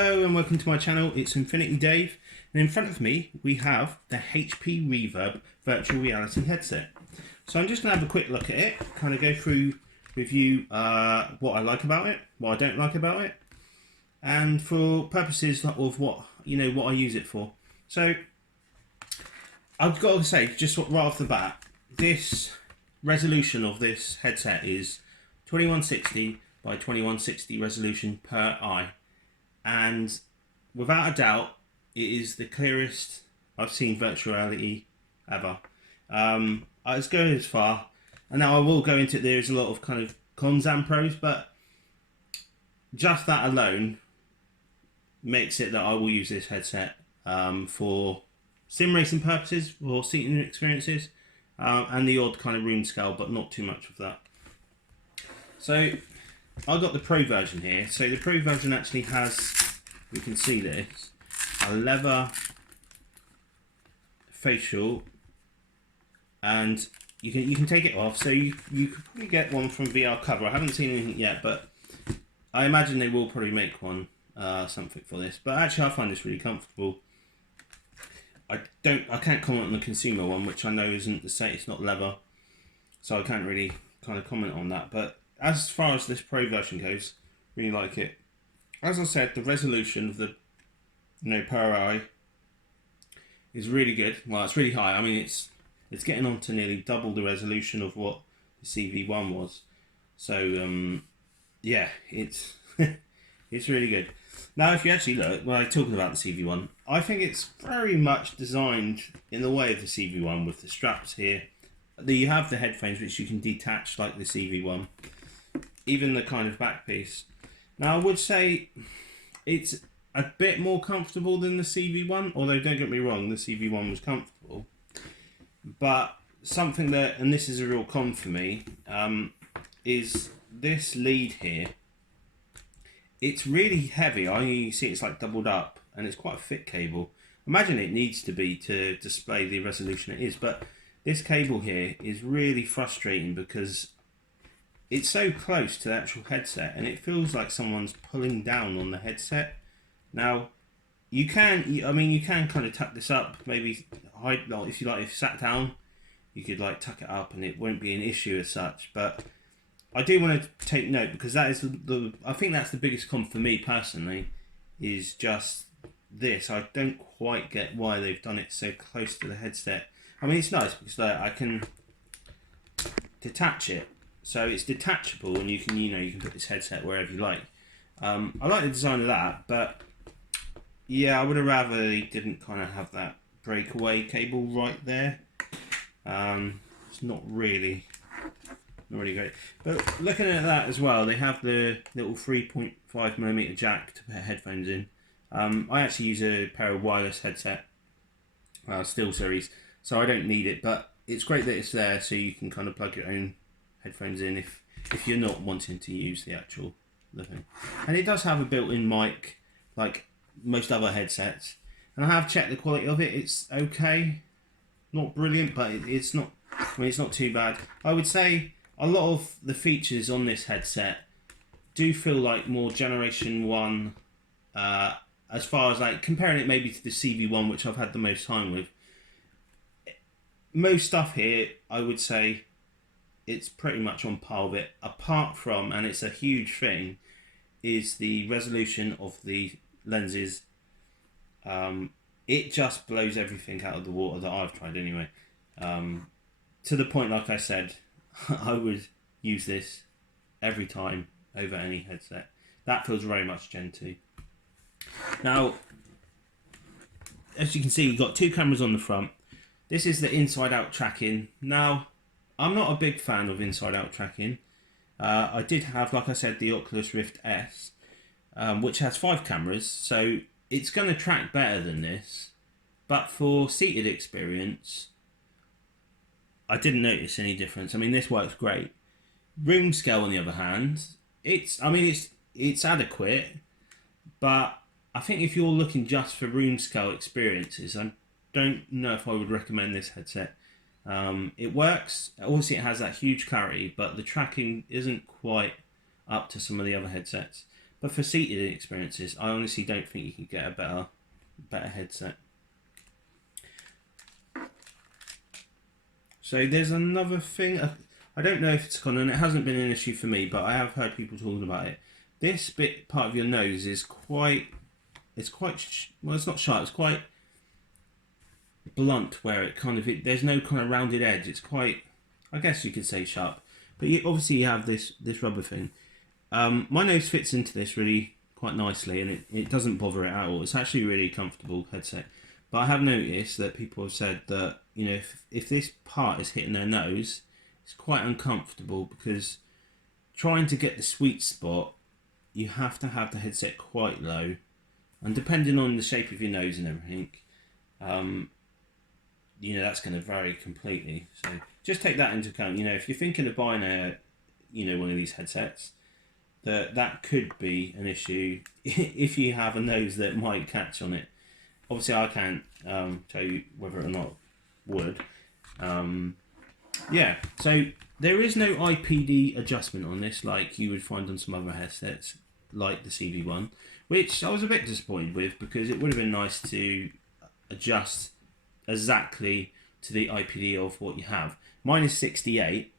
Hello and welcome to my channel. It's Infinity Dave, and in front of me we have the HP Reverb virtual reality headset. So I'm just going to have a quick look at it, kind of go through with you what I like about it, what I don't like about it, and for purposes of what I use it for. So I've got to say, just right off the bat, this resolution of this headset is 2160 by 2160 resolution per eye, and without a doubt it is the clearest I've seen virtual reality ever. It's going as far, and now I will go into it. There's a lot of kind of cons and pros, but just that alone makes it that I will use this headset for sim racing purposes, for seating experiences, and the odd kind of room scale, but not too much of that. So I got the Pro version here. So the Pro version actually has, you can see this, a leather facial, and you can take it off. So you could probably get one from VR Cover. I haven't seen anything yet, but I imagine they will probably make one, something for this. But actually, I find this really comfortable. I can't comment on the consumer one, which I know isn't the same. It's not leather, so I can't really kind of comment on that. But as far as this Pro version goes, really like it. As I said, the resolution of the per eye is really good. Well, it's really high. I mean, it's getting on to nearly double the resolution of what the CV1 was. So yeah, it's it's really good. Now, if you actually look, when I'm talking about the CV1, I think it's very much designed in the way of the CV1 with the straps here. You have the headphones which you can detach like the CV1, even the kind of back piece. Now, I would say it's a bit more comfortable than the CV1, although don't get me wrong, the CV1 was comfortable. But something that, and this is a real con for me, is this lead here. It's really heavy. You see it's like doubled up, and it's quite a thick cable. Imagine it needs to be to display the resolution it is, but this cable here is really frustrating because it's so close to the actual headset, and it feels like someone's pulling down on the headset. Now, you can kind of tuck this up, maybe hide, like if you sat down, you could like tuck it up, and it won't be an issue as such. But I do want to take note, because that is I think that's the biggest con for me personally, is just this. I don't quite get why they've done it so close to the headset. I mean, it's nice because I can detach it, so it's detachable, and you can put this headset wherever you like. I like the design of that, but yeah, I would have rather they didn't kind of have that breakaway cable right there. It's not really great. But looking at that as well, they have the little 3.5mm jack to put headphones in. I actually use a pair of wireless headset, Steel Series, so I don't need it, but it's great that it's there, so you can kind of plug your own headphones in if you're not wanting to use the actual thing. And it does have a built-in mic, like most other headsets, and I have checked the quality of it. It's okay, not brilliant, but it's not, I mean, it's not too bad. I would say a lot of the features on this headset do feel like more generation 1, as far as like comparing it maybe to the CV1, which I've had the most time with. Most stuff here, I would say it's pretty much on par with it, apart from, and it's a huge thing, is the resolution of the lenses. It just blows everything out of the water that I've tried anyway. To the point, like I said, I would use this every time over any headset. That feels very much Gen 2. Now, as you can see, you've got 2 cameras on the front. This is the inside-out tracking. Now, I'm not a big fan of inside-out tracking. I did have, like I said, the Oculus Rift S, which has 5 cameras, so it's going to track better than this. But for seated experience, I didn't notice any difference. I mean, this works great. Room scale, on the other hand, it's adequate, but I think if you're looking just for room scale experiences, I don't know if I would recommend this headset. It works. Obviously, it has that huge clarity, but the tracking isn't quite up to some of the other headsets. But for seated experiences, I honestly don't think you can get a better headset. So there's another thing. I don't know if it's gone, and it hasn't been an issue for me, but I have heard people talking about it. This part of your nose is quite. It's quite. Well, it's not sharp. It's quite blunt, where it kind of. There's no kind of rounded edge. It's quite. I guess you could say sharp, but obviously you have this rubber thing. My nose fits into this really quite nicely, and it doesn't bother it at all. It's actually a really comfortable headset. But I have noticed that people have said that, you know, if this part is hitting their nose, it's quite uncomfortable, because trying to get the sweet spot, you have to have the headset quite low, and depending on the shape of your nose and everything, you know, that's going to vary completely. So just take that into account. You know, if you're thinking of buying one of these headsets, that could be an issue if you have a nose that might catch on it. Obviously, I can't tell you whether or not would. Yeah, so there is no IPD adjustment on this like you would find on some other headsets, like the CV1, which I was a bit disappointed with, because it would have been nice to adjust exactly to the IPD of what you have. Mine is 68,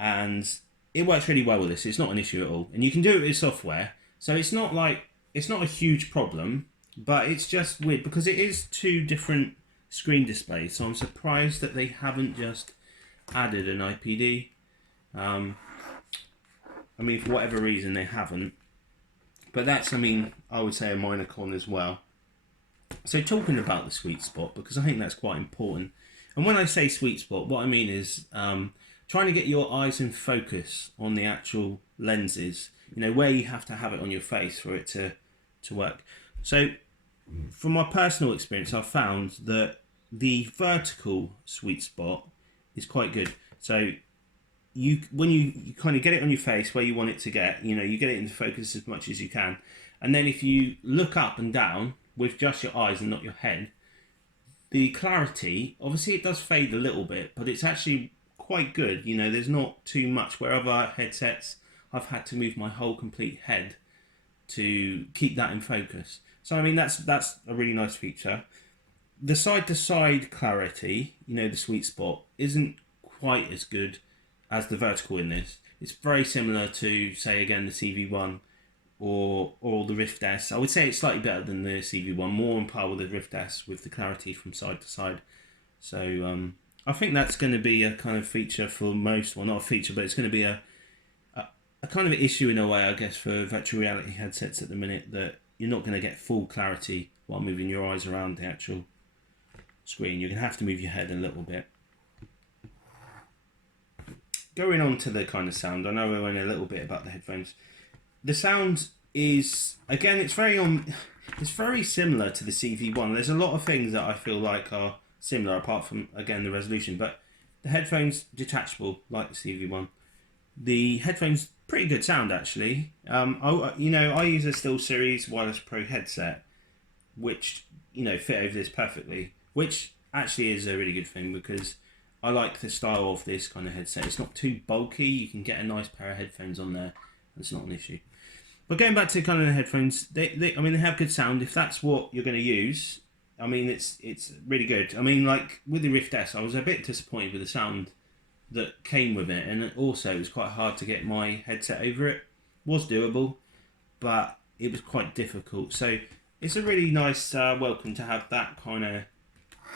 and it works really well with this. It's not an issue at all, and you can do it with software, so it's not a huge problem. But it's just weird because it is two different screen displays, so I'm surprised that they haven't just added an IPD. I mean, for whatever reason they haven't, but that's, I mean, I would say a minor con as well. So talking about the sweet spot, because I think that's quite important, and when I say sweet spot, what I mean is trying to get your eyes in focus on the actual lenses, you know, where you have to have it on your face for it to work. So from my personal experience, I've found that the vertical sweet spot is quite good. So when you kind of get it on your face where you want it to get, you know, you get it into focus as much as you can, and then if you look up and down with just your eyes and not your head, the clarity, obviously it does fade a little bit, but it's actually quite good. You know, there's not too much. Where other headsets, I've had to move my whole complete head to keep that in focus. So I mean, that's a really nice feature. The side-to-side clarity, you know, the sweet spot, isn't quite as good as the vertical in this. It's very similar to, say again, the CV1 or the Rift S. I would say it's slightly better than the CV1, more on par with the Rift S with the clarity from side to side. So I think that's going to be a kind of feature for most, well, not a feature, but it's going to be a kind of issue in a way, I guess, for virtual reality headsets at the minute, that you're not going to get full clarity while moving your eyes around the actual screen. You're going to have to move your head a little bit. Going on to the kind of sound, I know we went a little bit about the headphones. The sound is, again, it's very similar to the CV1. There's a lot of things that I feel like are similar, apart from, again, the resolution. But the headphones, detachable, like the CV1. The headphones, pretty good sound, actually. I use a SteelSeries Wireless Pro headset, which, you know, fit over this perfectly, which actually is a really good thing, because I like the style of this kind of headset. It's not too bulky. You can get a nice pair of headphones on there. It's not an issue. But going back to kind of the headphones, they have good sound. If that's what you're going to use, I mean, it's really good. I mean, like with the Rift S, I was a bit disappointed with the sound that came with it, and also it was quite hard to get my headset over it. It was doable, but it was quite difficult. So it's a really nice welcome to have that kind of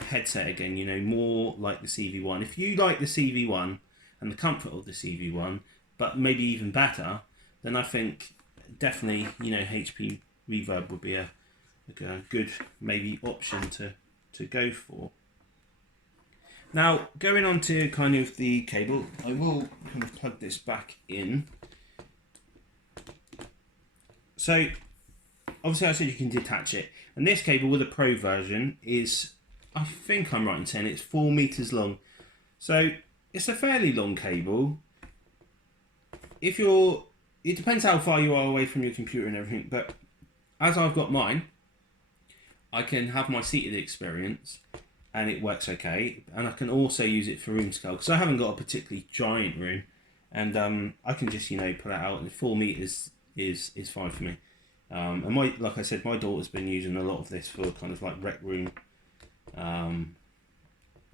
headset again, you know, more like the CV1. If you like the CV1 and the comfort of the CV1, but maybe even better, then I think definitely, you know, HP Reverb would be a good maybe option to go for. Now, going on to kind of the cable, I will kind of plug this back in. So, obviously I said you can detach it, and this cable with a Pro version is, I think I'm right in saying it's 4 meters long. So, it's a fairly long cable. It depends how far you are away from your computer and everything, but as I've got mine, I can have my seated experience and it works okay, and I can also use it for room scale, because I haven't got a particularly giant room, and I can just, you know, pull it out, and 4 meters is fine for me. And like I said, my daughter's been using a lot of this for kind of like rec room,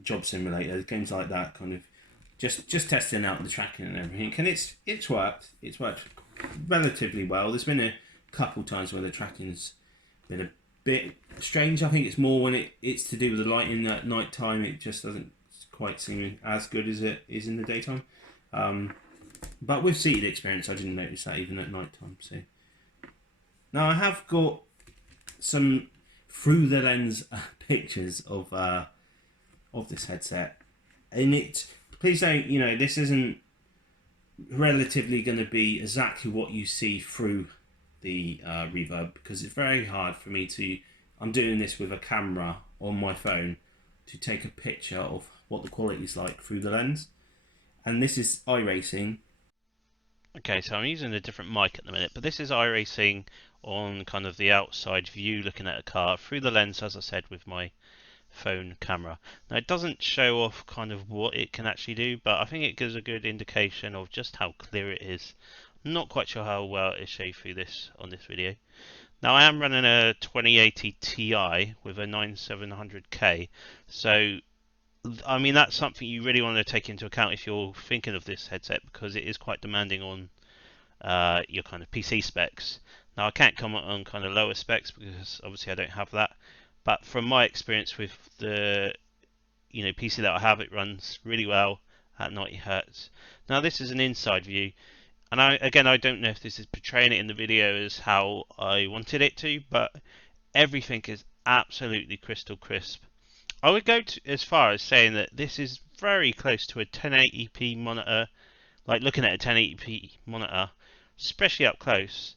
job simulator, games like that, kind of just testing out the tracking and everything. And it's worked relatively well. There's been a couple times where the tracking's been a bit strange. I think it's more when it's to do with the lighting at night time. It just doesn't quite seem as good as it is in the daytime. But with seated experience, I didn't notice that even at night time. So now I have got some through the lens pictures of this headset, and please don't, this isn't relatively going to be exactly what you see through the Reverb, because it's very hard for me to, I'm doing this with a camera on my phone to take a picture of what the quality is like through the lens, and this is iRacing. Okay, so I'm using a different mic at the minute, but this is iRacing on kind of the outside view looking at a car through the lens, as I said, with my phone camera. Now it doesn't show off kind of what it can actually do, but I think it gives a good indication of just how clear it is. I'm not quite sure how well it is shown through this on this video. Now I am running a 2080 Ti with a 9700K, so I mean that's something you really want to take into account if you're thinking of this headset, because it is quite demanding on your kind of PC specs. Now I can't comment on kind of lower specs because obviously I don't have that, but from my experience with the PC that I have, it runs really well at 90 Hertz. Now this is an inside view, and I don't know if this is portraying it in the video as how I wanted it to, but everything is absolutely crystal crisp. I would go as far as saying that this is very close to a 1080p monitor, like looking at a 1080p monitor, especially up close.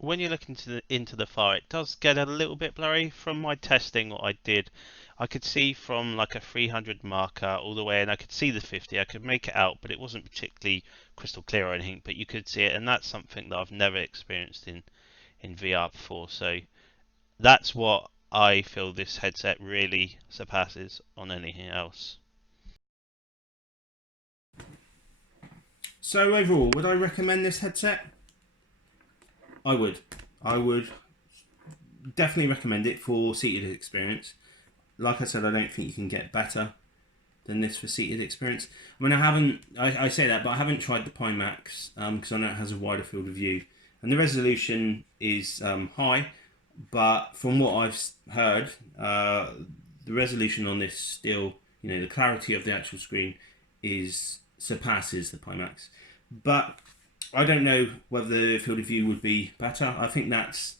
When you look into the file, it does get a little bit blurry. From my testing, what I did, I could see from like a 300 marker all the way, and I could see the 50. I could make it out, but it wasn't particularly crystal clear or anything. But you could see it, and that's something that I've never experienced in VR before. So that's what I feel this headset really surpasses on anything else. So overall, would I recommend this headset? I would definitely recommend it for seated experience. Like I said, I don't think you can get better than this for seated experience. I mean, I say that, but I haven't tried the Pimax because I know it has a wider field of view, and the resolution is high, but from what I've heard, the resolution on this still, the clarity of the actual screen surpasses the Pimax. But I don't know whether the field of view would be better. I think that's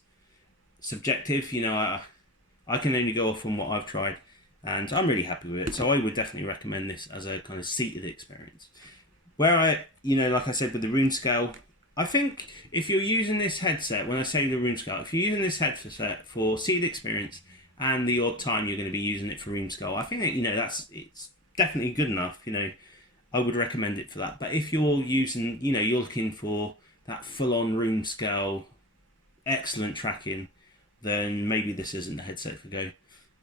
subjective. I can only go off on what I've tried, and I'm really happy with it. So I would definitely recommend this as a kind of seated experience. Where like I said with the room scale, I think if you're using this headset, when I say the room scale, if you're using this headset for seated experience and the odd time you're going to be using it for room scale, I think that, it's definitely good enough. I would recommend it for that. But if you're using, you're looking for that full-on room scale, excellent tracking, then maybe this isn't the headset for go.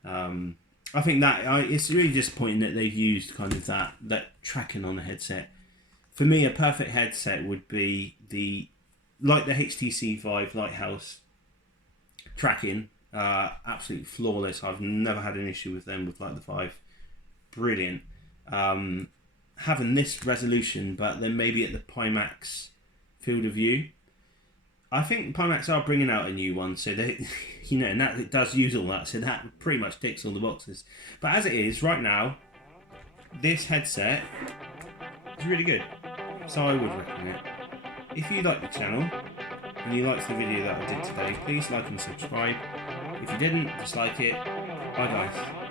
I think that it's really disappointing that they've used kind of that tracking on the headset. For me, a perfect headset would be the HTC Vive Lighthouse tracking. Absolutely flawless. I've never had an issue with them with the Vive. Brilliant. Having this resolution, but then maybe at the Pimax field of view. I think Pimax are bringing out a new one, so they, and that it does use all that, so that pretty much ticks all the boxes. But as it is right now, this headset is really good, so I would recommend it. If you like the channel and you liked the video that I did today, please like and subscribe. If you didn't, dislike it. Bye guys.